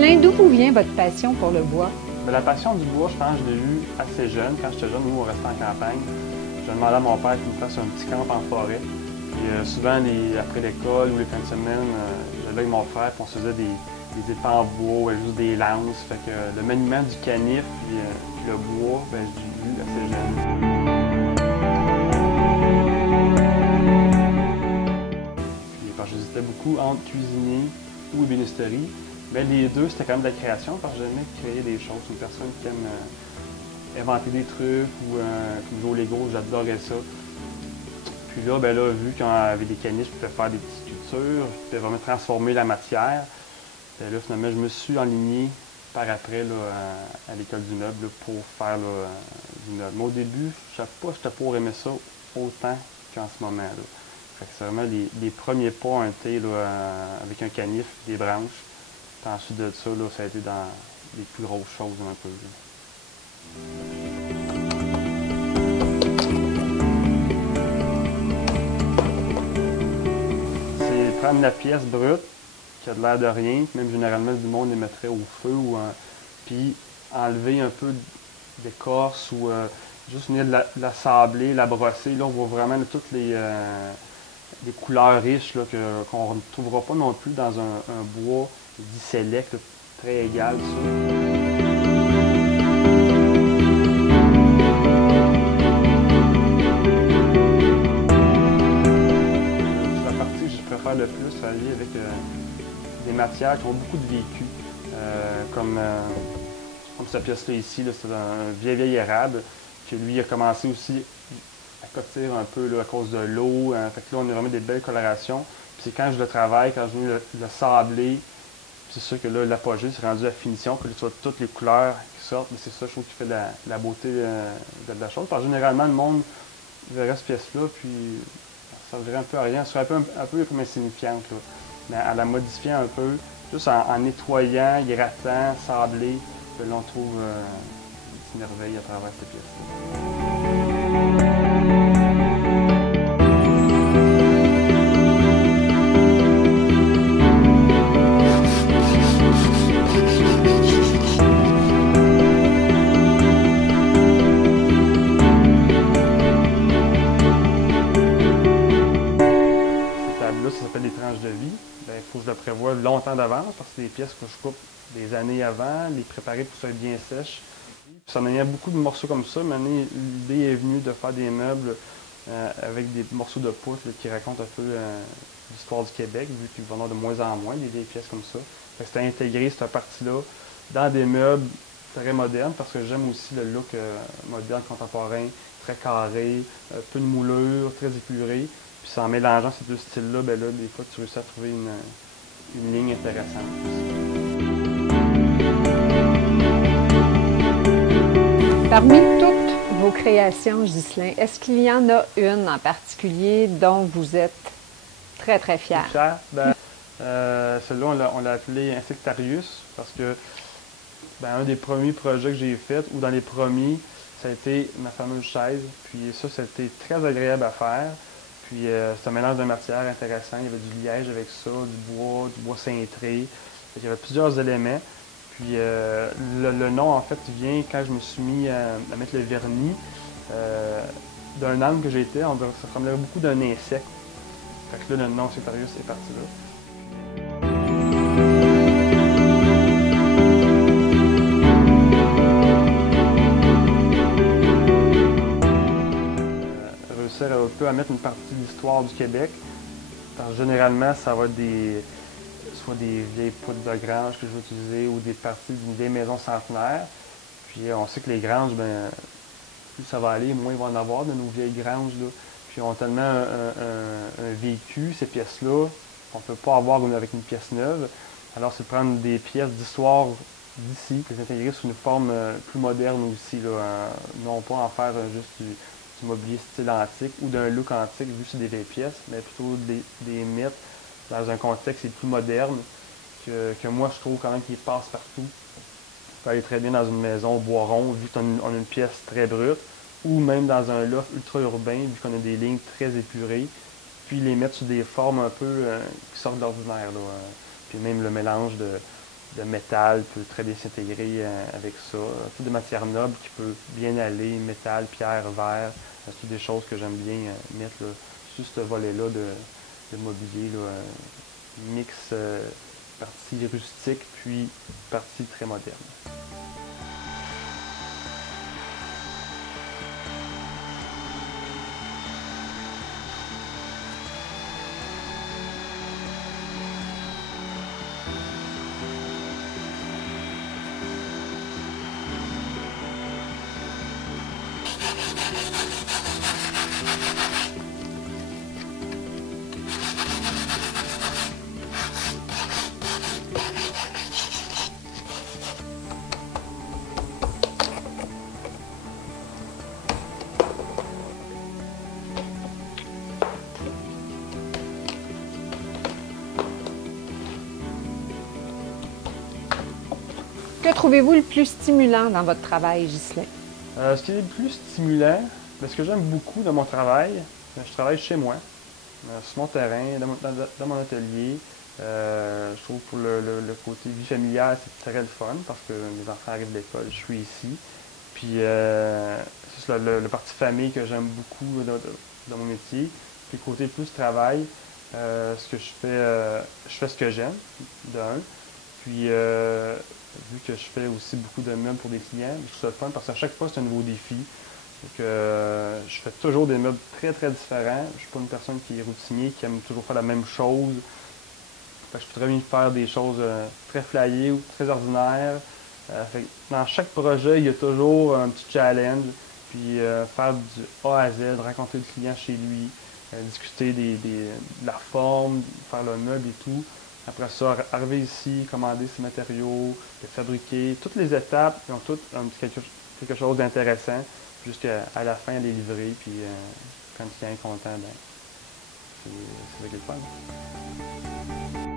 Ghislain, d'où vous vient votre passion pour le bois? Mais la passion du bois, je pense que je l'ai eue assez jeune. Quand j'étais jeune, nous, on restait en campagne. Je demandais à mon père qu'il me fasse un petit camp en forêt. Puis, souvent, après l'école ou les fins de semaine, j'allais avec mon frère et on se faisait des épées en bois, juste des lances. Fait que le maniement du canif puis le bois, ben, je l'ai eu assez jeune. Puis, quand j'hésitais beaucoup entre cuisinier ou ébénisterie, mais les deux, c'était quand même de la création, parce que j'aimais créer des choses. Une personne qui aime inventer des trucs ou comme jouer au Lego, j'adorais ça. Puis là, ben là, vu qu'on avait des canifs, je pouvais faire des petites sculptures, je pouvais vraiment transformer la matière. Et là, finalement, je me suis enligné par après là, à l'école du meuble là, pour faire là, du meuble. Mais au début, je ne savais pas si j'étais pour aimer ça autant qu'en ce moment. Là. Fait que c'est vraiment les premiers pas ont été là, avec un canif, des branches. Puis ensuite de ça, là, ça a été dans les plus grosses choses un peu. Là. C'est prendre la pièce brute, qui a de l'air de rien, même généralement du monde les mettrait au feu, puis enlever un peu d'écorce ou juste venir de la sabler, la brosser. Là, on voit vraiment là, toutes les couleurs riches là, qu'on ne trouvera pas non plus dans un bois dit select, là, très égal. Ça. Je préfère le plus travailler avec des matières qui ont beaucoup de vécu, comme cette pièce-là ici, là, c'est un vieil érable, que lui a commencé aussi à cotir un peu là, à cause de l'eau. Fait que là, on a vraiment des belles colorations. Puis c'est quand je le travaille, quand je viens le sabler, c'est sûr que là, l'apogée, c'est rendu à finition, que là, tu vois toutes les couleurs qui sortent. Mais c'est ça, je trouve, qui fait la beauté de la chose. Parce que généralement, le monde verrait cette pièce-là, puis ça ne servirait un peu à rien. Elle serait un peu comme insignifiante. Là. Mais en la modifiant un peu, juste en nettoyant, grattant, sablé, là, on trouve une petite merveille à travers cette pièce-là. Ça s'appelle des tranches de vie. Il faut que je le prévoie longtemps d'avance parce que c'est des pièces que je coupe des années avant, les préparer pour que ça soit bien sèche. Puis ça maniait beaucoup de morceaux comme ça. Maintenant, l'idée est venue de faire des meubles avec des morceaux de poutre là, qui racontent un peu l'histoire du Québec, vu qu'ils vont en avoir de moins en moins, des vieilles pièces comme ça. C'était intégré cette partie-là dans des meubles très modernes parce que j'aime aussi le look moderne, contemporain, très carré, peu de moulure, très épuré. Puis en mélangeant ces deux styles-là, ben là, des fois, tu réussis à trouver une ligne intéressante. Parmi toutes vos créations, Ghislain, est-ce qu'il y en a une en particulier dont vous êtes très, très fier? Fier? Ben, celle-là, on l'a appelé Insectarius parce que un des premiers projets que j'ai fait, ou dans les premiers, ça a été ma fameuse chaise. Puis ça a été très agréable à faire. Puis c'est un mélange de matières intéressant. Il y avait du liège avec ça, du bois cintré. Il y avait plusieurs éléments. Puis le nom, en fait, vient quand je me suis mis à mettre le vernis d'un âne que j'étais. Ça ressemblait beaucoup d'un insecte. Fait que là, le nom Insectarius est parti là. Réussir un peu à mettre une partie de l'histoire du Québec. Parce que généralement, ça va être soit des vieilles poutres de grange que je vais utiliser ou des parties d'une vieille maison centenaire. Puis on sait que les granges, plus ça va aller, moins il va en avoir de nos vieilles granges. Là. Puis on a tellement un vécu, ces pièces-là, qu'on ne peut pas avoir avec une pièce neuve. Alors c'est de prendre des pièces d'histoire d'ici, les intégrer sous une forme plus moderne aussi. Là, non pas en faire juste du mobilier style antique ou d'un look antique vu que c'est des vieilles pièces, mais plutôt des mettre dans un contexte plus moderne que moi je trouve quand même qu'il passe partout. Ça peut aller très bien dans une maison au bois rond vu qu'on a une pièce très brute ou même dans un loft ultra urbain vu qu'on a des lignes très épurées, puis les mettre sous des formes un peu qui sortent de l'ordinaire. Puis même le mélange de métal peut très bien s'intégrer avec ça. Toutes des matières nobles qui peuvent bien aller, métal, pierre, verre. C'est toutes des choses que j'aime bien mettre là, sur ce volet-là de mobilier. Là, mix partie rustique puis partie très moderne. Que trouvez-vous le plus stimulant dans votre travail, Ghislain? Ce qui est le plus stimulant, ce que j'aime beaucoup dans mon travail, je travaille chez moi, sur mon terrain, dans mon atelier. Je trouve pour le côté vie familiale, c'est très le fun parce que mes enfants arrivent de l'école, je suis ici. Puis c'est le parti famille que j'aime beaucoup dans mon métier. Puis le côté plus travail, ce que je fais ce que j'aime, d'un. Puis vu que je fais aussi beaucoup de meubles pour des clients, je trouve ça fun parce qu'à chaque fois c'est un nouveau défi. Donc, je fais toujours des meubles très très différents. Je suis pas une personne qui est routinier, qui aime toujours faire la même chose. Fait que je peux très bien faire des choses très flyées ou très ordinaires. Fait que dans chaque projet, il y a toujours un petit challenge. Puis faire du A à Z, rencontrer le client chez lui, discuter de la forme, faire le meuble et tout. Après ça, arriver ici, commander ses matériaux, les fabriquer. Toutes les étapes, ils ont toutes quelque chose d'intéressant jusqu'à la fin, les livrer. Puis quand le client est content, ben, c'est avec le fun.